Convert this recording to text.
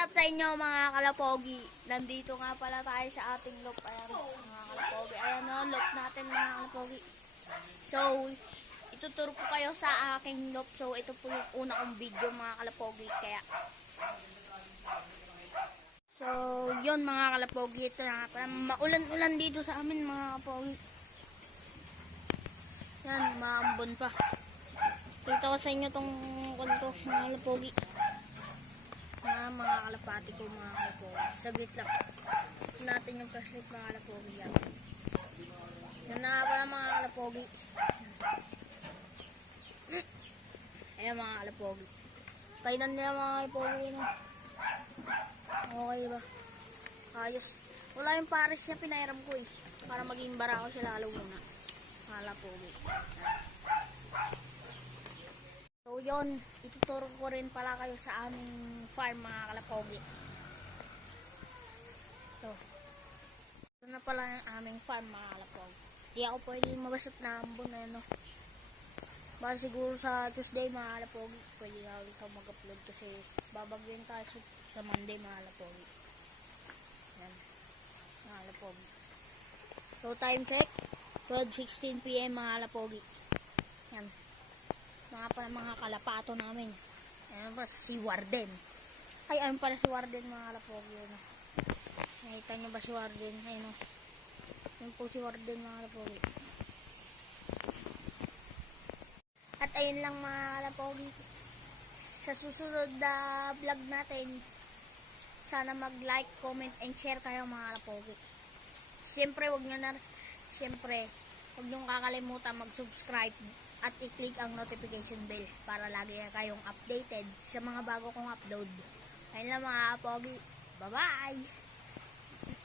What's up sa inyo mga kalapogi? Nandito nga pala tayo sa ating loop. Ayan mga kalapogi. Ayan o, loop natin mga kalapogi. So, ituturo ko kayo sa aking loop. So, ito po yung una kong video mga kalapogi. Kaya, so, yun mga kalapogi. Ito na nga pala. Maulan-ulan dito sa amin mga kalapogi. Yan, maambon pa. Kita ko sa inyo tong kanto mga kalapogi. Mga kalapati ko mga kalapogi. Saglit lang. Natin yung flashlight mga kalapogi yan. Yan na nga pala mga kalapogi. Ayan mga kalapogi. Kainan nila mga kalapogi. No? Okay ba? Ayos. Wala yung pares niya pinairam ko eh. Para maging bara ko siya lalo muna. Mga kalapogi. So yun, ituturo ko rin pala kayo sa aming farm mga kalapogi. So, ito na pala yung aming farm mga kalapogi. Di ako pwede mabasat na ambon na yun, no? Baka siguro sa Tuesday mga kalapogi, pwede na ulit ako mag-upload kasi babagyan tayo sa Monday mga kalapogi. Yan, mga kalapogi. So time check, 12:16 PM mga kalapogi. Yan. Mga kalapato namin. Ayan pa si Warden. Ay, ayun pala si Warden mga kalapogi. Ayun. Nakita nyo ba si Warden? Ayun o. Ayun po si Warden mga kalapogi. At ayun lang mga kalapogi. Sa susunod na vlog natin, sana mag-like, comment, and share kayo mga kalapogi. Siyempre, huwag nyo kakalimutan mag-subscribe at i-click ang notification bell para lagi kayong updated sa mga bago kong upload. Ayun lang mga kapogi. Bye-bye!